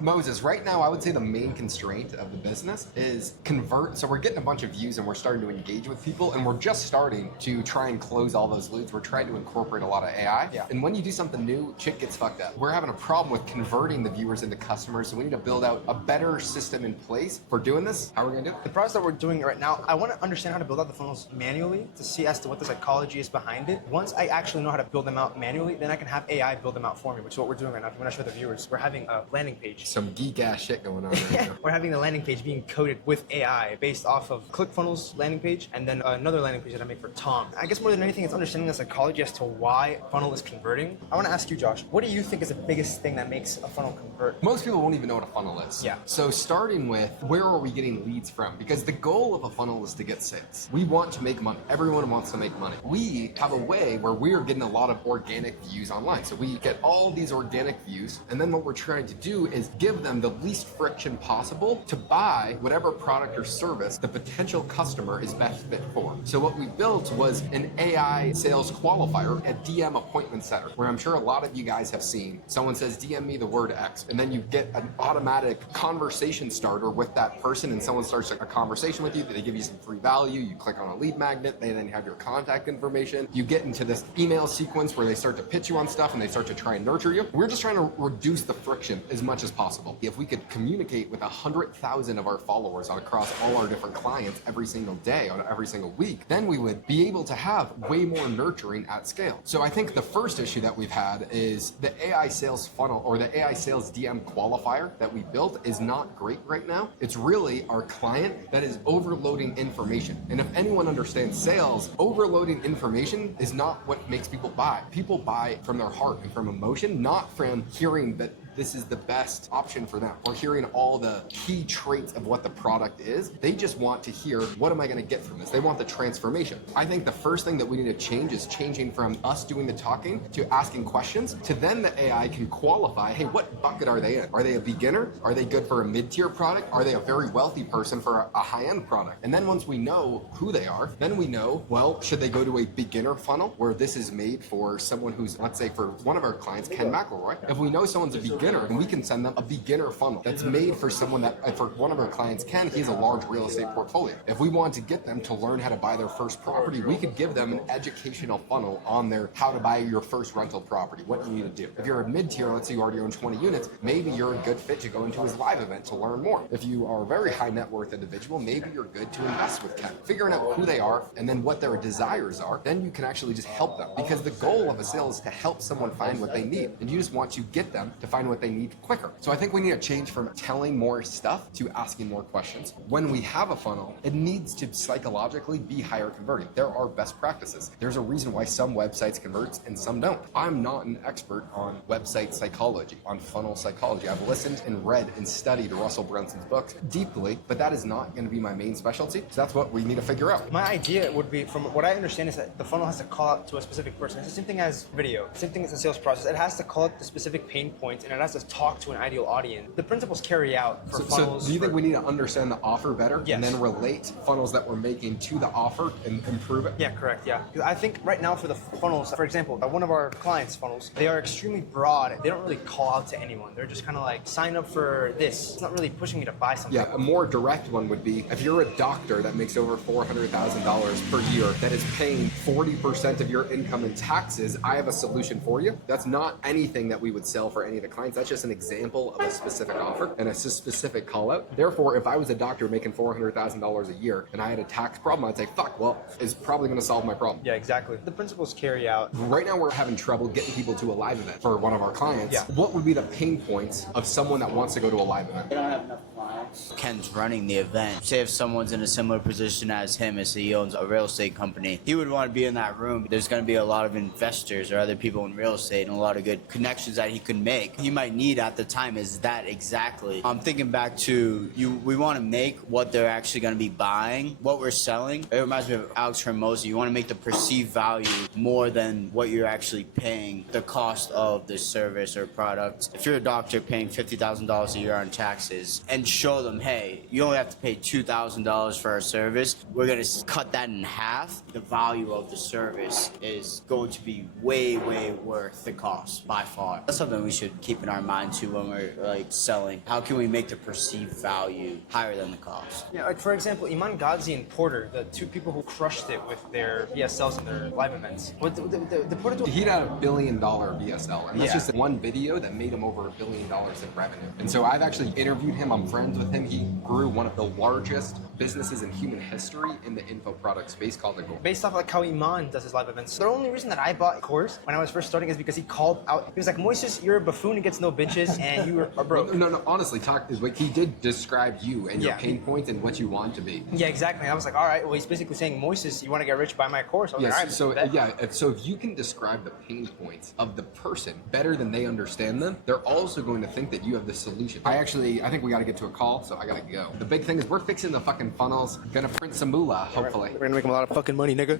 Moses, right now I would say the main constraint of the business is convert. So we're getting a bunch of views and we're starting to engage with people and we're just starting to try and close all those leads. We're trying to incorporate a lot of AI. Yeah. And when you do something new, shit gets fucked up. We're having a problem with converting the viewers into customers. So we need to build out a better system in place for doing this. How are we gonna do it? The process that we're doing right now, I want to understand how to build out the funnels manually to see as to what the psychology is behind it. Once I actually know how to build them out manually, then I can have AI build them out for me, which is what we're doing right now. If you want to show the viewers, we're having a landing page. Some geek ass shit going on right now. We're having the landing page being coded with AI based off of ClickFunnels landing page and then another landing page that I make for Tom. I guess more than anything, it's understanding the psychology as to why a funnel is converting. I want to ask you, Josh, what do you think is the biggest thing that makes a funnel convert? Most people won't even know what a funnel is. Yeah. So starting with where are we getting leads from? Because the goal of a funnel is to get sales. We want to make money. Everyone wants to make money. We have a way where we are getting a lot of organic views online. So we get all these organic views, and then what we're trying to do is give them the least friction possible to buy whatever product or service the potential customer is best fit for. So what we built was an AI sales qualifier, a DM appointment setter, where I'm sure a lot of you guys have seen someone says DM me the word X, and then you get an automatic conversation starter with that person, and someone starts a conversation with you. They give you some free value. You click on a lead magnet. They then have your contact information. You get into this email sequence where they start to pitch you on stuff and they start to try and nurture you. We're just trying to reduce the friction as much as possible. If we could communicate with 100,000 of our followers across all our different clients every single day, on every single week, then we would be able to have way more nurturing at scale. So I think the first issue that we've had is the AI sales funnel, or the AI sales DM qualifier that we built is not great right now. It's really our client that is overloading information. And if anyone understands sales, overloading information is not what makes people buy. People buy from their heart and from emotion, not from hearing that this is the best option for them or hearing all the key traits of what the product is. They just want to hear, what am I going to get from this? They want the transformation. I think the first thing that we need to change is changing from us doing the talking to asking questions, to then the AI can qualify, hey, what bucket are they in? Are they a beginner? Are they good for a mid-tier product? Are they a very wealthy person for a high-end product? And then once we know who they are, then we know, well, should they go to a beginner funnel where this is made for someone who's, let's say for one of our clients, Ken McElroy, if we know someone's a beginner, and we can send them a beginner funnel that's made for someone that, for one of our clients, Ken, he has a large real estate portfolio. If we want to get them to learn how to buy their first property, we could give them an educational funnel on their how to buy your first rental property, what you need to do. If you're a mid-tier, let's say you already own 20 units, maybe you're a good fit to go into his live event to learn more. If you are a very high net worth individual, maybe you're good to invest with Ken. Figuring out who they are and then what their desires are, then you can actually just help them. Because the goal of a sale is to help someone find what they need. And you just want to get them to find what they need quicker. So I think we need to change from telling more stuff to asking more questions. When we have a funnel, it needs to psychologically be higher converting. There are best practices. There's a reason why some websites convert and some don't. I'm not an expert on website psychology, on funnel psychology. I've listened and read and studied Russell Brunson's books deeply, but that is not going to be my main specialty. So that's what we need to figure out. My idea would be, from what I understand, is that the funnel has to call out to a specific person. It's the same thing as video, same thing as the sales process. It has to call out the specific pain points and it has to talk to an ideal audience. The principles carry out for funnels. So do you think we need to understand the offer better? Yes. And then relate funnels that we're making to the offer and improve it? Yeah, correct, yeah. Because I think right now for the funnels, for example, one of our clients' funnels, they are extremely broad. They don't really call out to anyone. They're just kind of like, sign up for this. It's not really pushing me to buy something. Yeah, a more direct one would be, if you're a doctor that makes over $400,000 per year that is paying 40% of your income in taxes, I have a solution for you. That's not anything that we would sell for any of the clients. That's just an example of a specific offer and a specific call out. Therefore, if I was a doctor making $400,000 a year and I had a tax problem, I'd say, fuck, well, it's probably going to solve my problem. Yeah, exactly. The principles carry out. Right now, we're having trouble getting people to a live event for one of our clients. Yeah. What would be the pain points of someone that wants to go to a live event? They don't have enough clients. Ken's running the event. Say if someone's in a similar position as him, as he owns a real estate company, he would want to be in that room. There's going to be a lot of investors or other people in real estate and a lot of good connections that he could make. He might need at the time is that exactly. I'm thinking back to we want to make what they're actually going to be buying, what we're selling. It reminds me of Alex Hermoso. You want to make the perceived value more than what you're actually paying, the cost of the service or product. If you're a doctor paying $50,000 a year on taxes and show them, hey, you only have to pay $2,000 for our service, we're going to cut that in half. The value of the service is going to be way, way worth the cost by far. That's something we should keep an our mind to when we're like selling. How can we make the perceived value higher than the cost? Yeah, like for example, Iman Gadzhi and Porter, the two people who crushed it with their VSLs and their live events. What the Porter He had $1 billion VSL, and that's Yeah. just one video that made him over $1 billion in revenue. And so I've actually interviewed him. I'm friends with him. He grew one of the largest businesses in human history in the info product space called the Gold. based off like how Iman does his live events. The only reason that I bought a course when I was first starting is because he called out. He was like, "Moises, you're a buffoon who gets no bitches, and you are broke." No. Honestly, talk is like he did describe you and your Yeah. pain points and what you want to be. Yeah, exactly. I was like, all right. Well, he's basically saying, Moises, you want to get rich, buy my course. I was Yes. like, all right, So bet. so if you can describe the pain points of the person better than they understand them, they're also going to think that you have the solution. I think we got to get to a call, so I got to go. The big thing is we're fixing the fucking funnels. Gonna print some moolah, hopefully. We're gonna make him a lot of fucking money, nigga.